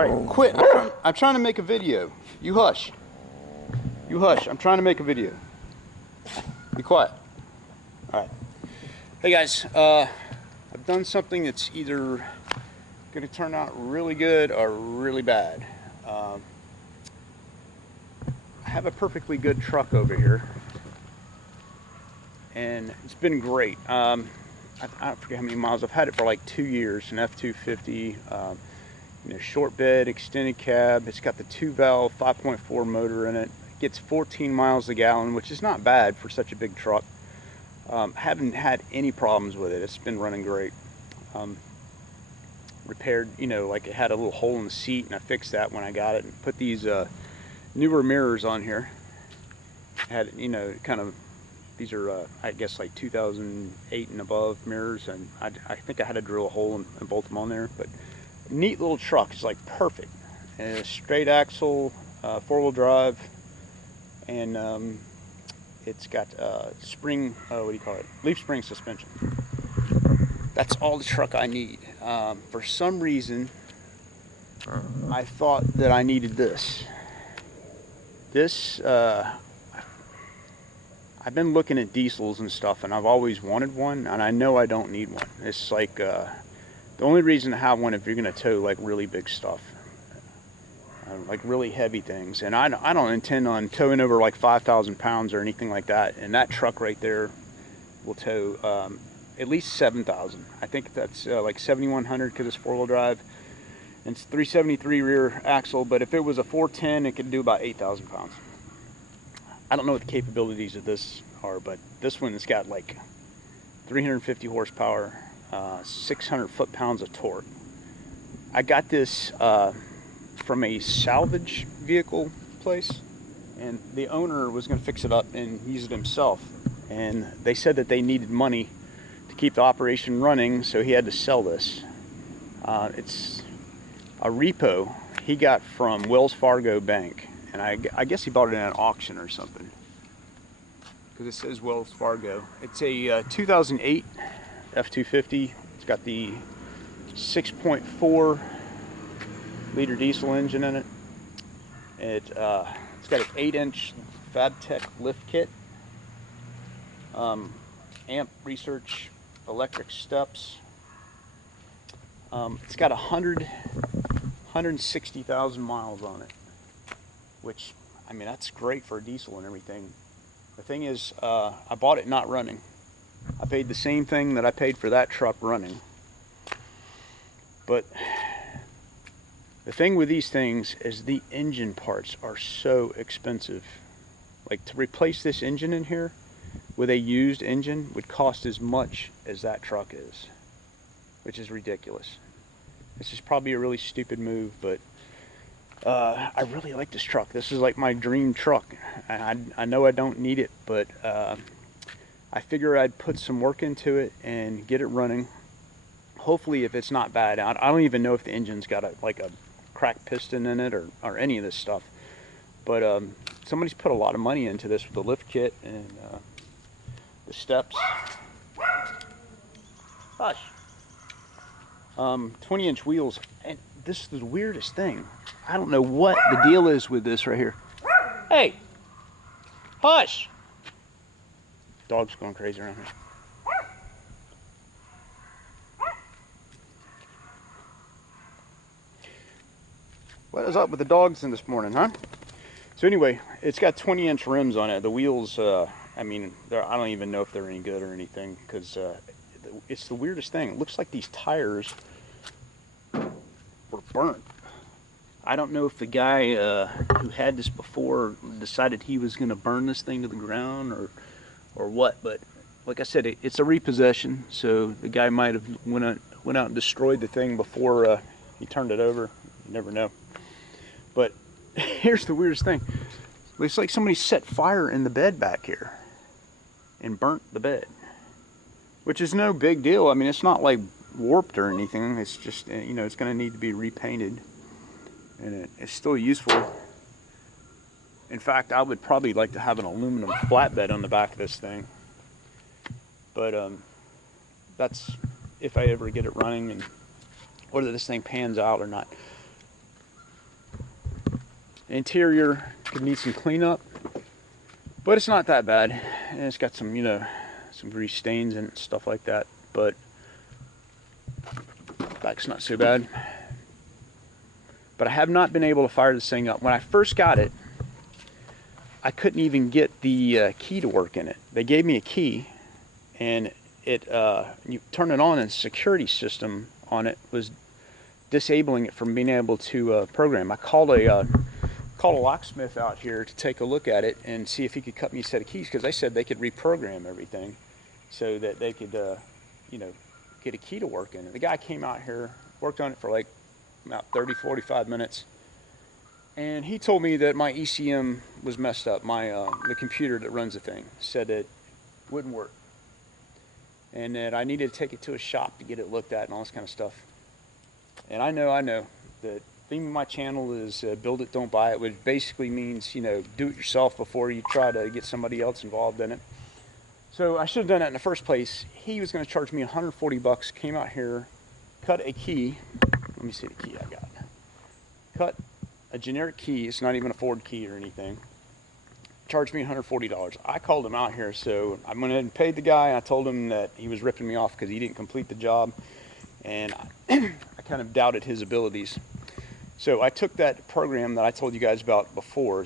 All right, quit. I'm trying to make a video. You hush. You hush. I'm trying to make a video. Be quiet. All right. Hey guys, I've done something that's either going to turn out really good or really bad. I have a perfectly good truck over here, and it's been great. I don't forget how many miles. I've had it for like 2 years, an F250. Short bed, extended cab. It's got the 2-valve 5.4 motor in it. It gets 14 miles a gallon, which is not bad for such a big truck. Haven't had any problems with it. It's been running great. Repaired, like it had a little hole in the seat, and I fixed that when I got it and put these newer mirrors on here. Had, these are I guess like 2008 and above mirrors, and I think I had to drill a hole and bolt them on there. But neat little truck. It's like perfect. And a straight axle, 4-wheel drive, and it's got spring, what do you call it? Leaf spring suspension. That's all the truck I need. For some reason, I thought that I needed this. I've been looking at diesels and stuff, and I've always wanted one, and I know I don't need one. It's like the only reason to have one if you're going to tow like really big stuff, like really heavy things. And I don't intend on towing over like 5,000 pounds or anything like that. And that truck right there will tow at least 7,000. I think that's like 7,100 because it's 4-wheel drive, and it's 373 rear axle. But if it was a 410, it could do about 8,000 pounds. I don't know what the capabilities of this are, but this one has got like 350 horsepower, 600 foot-pounds of torque. I got this from a salvage vehicle place, and the owner was going to fix it up and use it himself. And they said that they needed money to keep the operation running, so he had to sell this. It's a repo he got from Wells Fargo Bank, and I guess he bought it in an auction or something, because it says Wells Fargo. It's a 2008 F250. It's got the 6.4 liter diesel engine in it. It's got an 8-inch FabTech lift kit, amp research electric steps. It's got 160,000 miles on it, which, I mean, that's great for a diesel and everything. The thing is, I bought it not running. I paid the same thing that I paid for that truck running. But the thing with these things is the engine parts are so expensive. Like, to replace this engine in here with a used engine would cost as much as that truck is, which is ridiculous. This is probably a really stupid move, but I really like this truck. This is like my dream truck. I know I don't need it, but I figure I'd put some work into it and get it running. Hopefully, if it's not bad. I don't even know if the engine's got like a cracked piston in it or any of this stuff. But somebody's put a lot of money into this with the lift kit and the steps. Hush. 20-inch wheels. And this is the weirdest thing. I don't know what the deal is with this right here. Hey! Hush! Dog's going crazy around here. What is up with the dogs in this morning, huh? So anyway, it's got 20-inch rims on it. The wheels, I mean, I don't even know if they're any good or anything, because it's the weirdest thing. It looks like these tires were burnt. I don't know if the guy who had this before decided he was going to burn this thing to the ground or what, but like I said, it's a repossession, so the guy might have went out and destroyed the thing before he turned it over. You never know. But here's the weirdest thing. Looks like somebody set fire in the bed back here and burnt the bed, which is no big deal. I mean, it's not like warped or anything. It's just, it's going to need to be repainted, and it's still useful. In fact, I would probably like to have an aluminum flatbed on the back of this thing, but that's if I ever get it running and whether this thing pans out or not. Interior could need some cleanup, but it's not that bad. And it's got some, you know, some grease stains and stuff like that, but back's not so bad. But I have not been able to fire this thing up. When I first got it, I couldn't even get the key to work in it. They gave me a key, and it you turn it on, and the security system on it was disabling it from being able to program. I called a locksmith out here to take a look at it and see if he could cut me a set of keys, because they said they could reprogram everything so that they could, you know, get a key to work in it. The guy came out here, worked on it for like about 30-45 minutes, and he told me that my ECM was messed up. My the computer that runs the thing said it wouldn't work, and that I needed to take it to a shop to get it looked at and all this kind of stuff. And I know that the theme of my channel is build it, don't buy it, which basically means, you know, do it yourself before you try to get somebody else involved in it. So I should have done that in the first place. He was going to charge me 140 bucks, came out here, cut a key. Let me see the key I got. Cut a generic key. It's not even a Ford key or anything. Charged me $140. I called him out here, so I went ahead and paid the guy. I told him that he was ripping me off because he didn't complete the job, and I kind of doubted his abilities. So I took that program that I told you guys about before,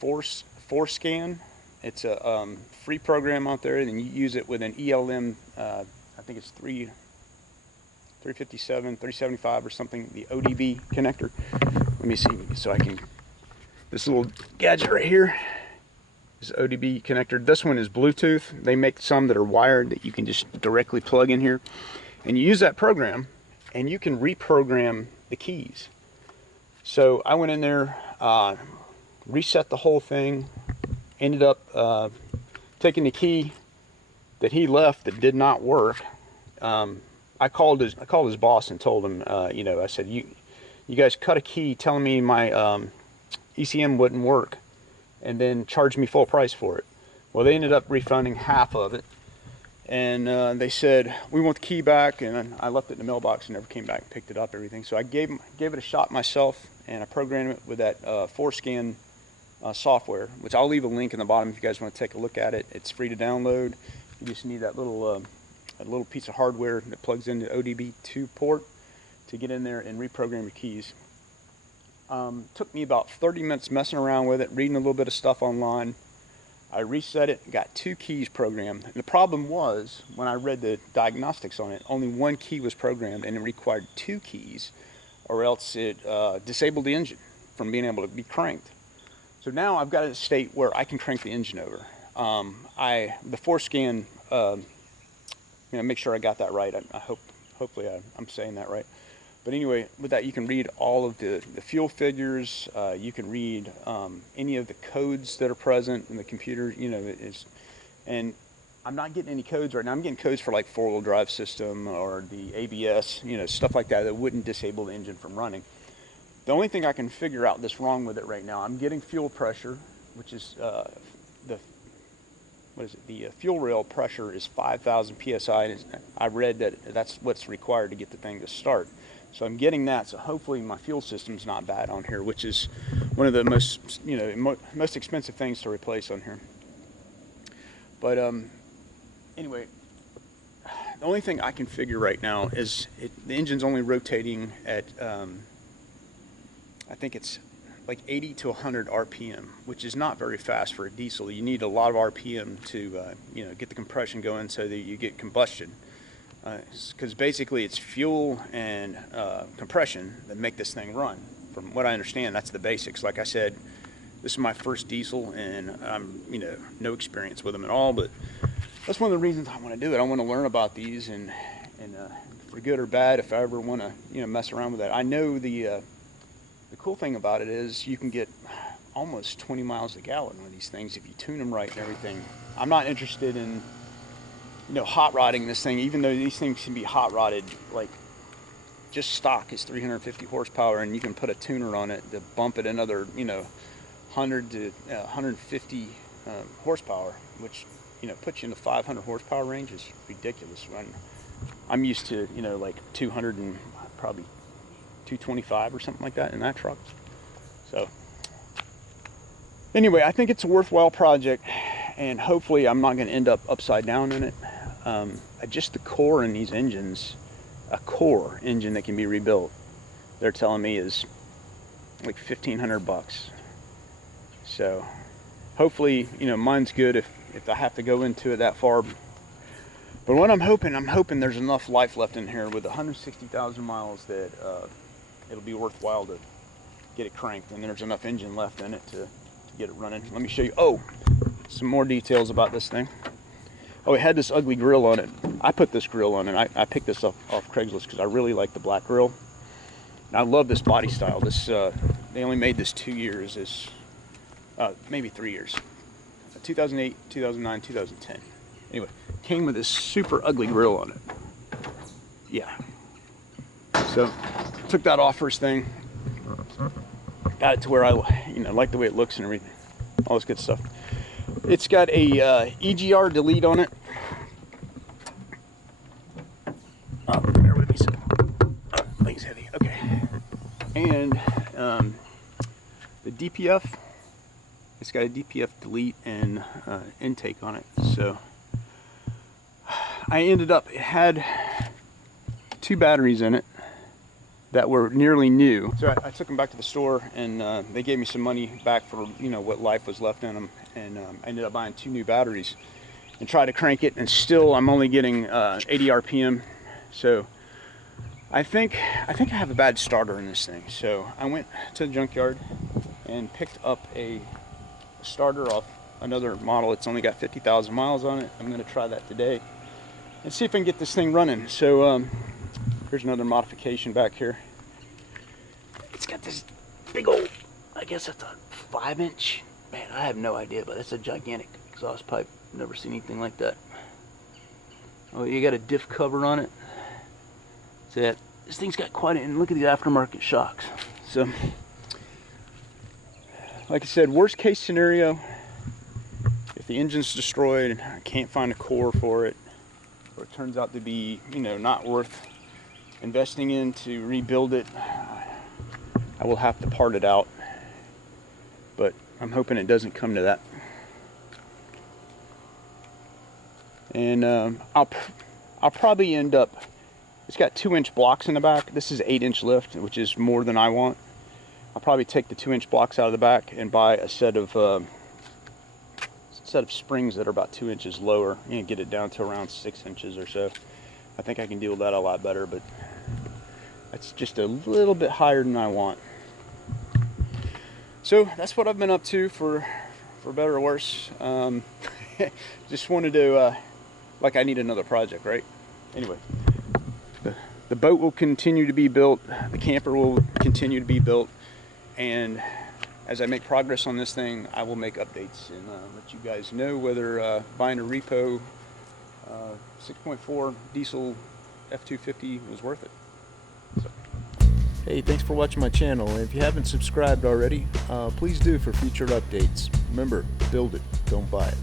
ForScan. It's a free program out there, and you use it with an ELM, I think it's 357, 375 or something, the ODB connector. Let me see, so I can, this little gadget right here is ODB connector. This one is Bluetooth. They make some that are wired that you can just directly plug in here. And you use that program, and you can reprogram the keys. So I went in there, reset the whole thing, ended up taking the key that he left that did not work. I called his boss and told him, you know, I said, you guys cut a key telling me my ECM wouldn't work, and then charged me full price for it. Well, they ended up refunding half of it, and they said, we want the key back, and I left it in the mailbox and never came back and picked it up, everything. So I gave it a shot myself, and I programmed it with that ForScan software, which I'll leave a link in the bottom if you guys want to take a look at it. It's free to download. You just need that little piece of hardware that plugs into the ODB2 port to get in there and reprogram your keys. Took me about 30 minutes messing around with it, reading a little bit of stuff online. I reset it, got 2 keys programmed. And the problem was, when I read the diagnostics on it, only 1 key was programmed, and it required 2 keys, or else it disabled the engine from being able to be cranked. So now I've got it at a state where I can crank the engine over. The ForScan, you know, make sure I got that right. Hopefully I'm saying that right. But anyway, with that, you can read all of the fuel figures. You can read any of the codes that are present in the computer. You know, and I'm not getting any codes right now. I'm getting codes for like 4-wheel drive system or the ABS, you know, stuff like that wouldn't disable the engine from running. The only thing I can figure out that's wrong with it right now, I'm getting fuel pressure, which is the fuel rail pressure is 5,000 psi, and I read that that's what's required to get the thing to start. So I'm getting that. So hopefully my fuel system's not bad on here, which is one of the most, you know, most expensive things to replace on here. But anyway, the only thing I can figure right now is the engine's only rotating at I think it's like 80 to 100 RPM, which is not very fast for a diesel. You need a lot of RPM to you know, get the compression going so that you get combustion. Because basically it's fuel and compression that make this thing run. From what I understand, that's the basics. Like I said, this is my first diesel, and I'm, you know, no experience with them at all. But that's one of the reasons I want to do it. I want to learn about these, and for good or bad, if I ever want to, you know, mess around with that. I know the cool thing about it is you can get almost 20 miles a gallon with these things if you tune them right and everything. I'm not interested in, you know, hot rodding this thing, even though these things can be hot rodded. Like, just stock is 350 horsepower, and you can put a tuner on it to bump it another, you know, 100 to 150 horsepower, which, you know, puts you in the 500 horsepower range. Is ridiculous. I'm used to, you know, like 200 and probably 225 or something like that in that truck. So Anyway, I think it's a worthwhile project, and hopefully I'm not going to end up upside down in it. Just the core in these engines, a core engine that can be rebuilt, they're telling me is like $1,500. So hopefully, you know, mine's good if I have to go into it that far. But what I'm hoping there's enough life left in here with 160,000 miles that it'll be worthwhile to get it cranked, and there's enough engine left in it to get it running. Let me show you. Oh, some more details about this thing. Oh, it had this ugly grill on it. I put this grill on it. I picked this up off Craigslist because I really like the black grill. And I love this body style. This they only made this 2 years. This maybe 3 years. 2008, 2009, 2010. Anyway, came with this super ugly grill on it. Yeah. So took that off first thing. Got it to where I, you know, like the way it looks and everything. All this good stuff. It's got a EGR delete on it. Oh, bear with me. Oh, thing's heavy. Okay. And the DPF. It's got a DPF delete and intake on it. So I ended up, it had 2 batteries in it that were nearly new. So I took them back to the store, and they gave me some money back for, you know, what life was left in them, and I ended up buying 2 new batteries and tried to crank it, and still I'm only getting 80 RPM. So I think I have a bad starter in this thing. So I went to the junkyard and picked up a starter off another model. It's only got 50,000 miles on it. I'm going to try that today and see if I can get this thing running. So here's another modification back here. It's got this big old, I guess that's a 5-inch. Man, I have no idea, but that's a gigantic exhaust pipe. Never seen anything like that. Oh, you got a diff cover on it. So that this thing's got quite a, and look at the aftermarket shocks. So, like I said, worst case scenario, if the engine's destroyed and I can't find a core for it, or it turns out to be, you know, not worth investing in to rebuild it, I will have to part it out. But I'm hoping it doesn't come to that. And I'll probably end up, it's got 2-inch blocks in the back. This is 8-inch lift, which is more than I want. I'll probably take the 2-inch blocks out of the back and buy a set of springs that are about 2 inches lower and get it down to around 6 inches or so. I think I can deal with that a lot better, but that's just a little bit higher than I want. So that's what I've been up to for better or worse. Just wanted to, like, I need another project, right? Anyway, the boat will continue to be built. The camper will continue to be built. And as I make progress on this thing, I will make updates and let you guys know whether buying a Repo 6.4 diesel F250 was worth it. So. Hey, thanks for watching my channel. And if you haven't subscribed already, please do for future updates. Remember, build it, don't buy it.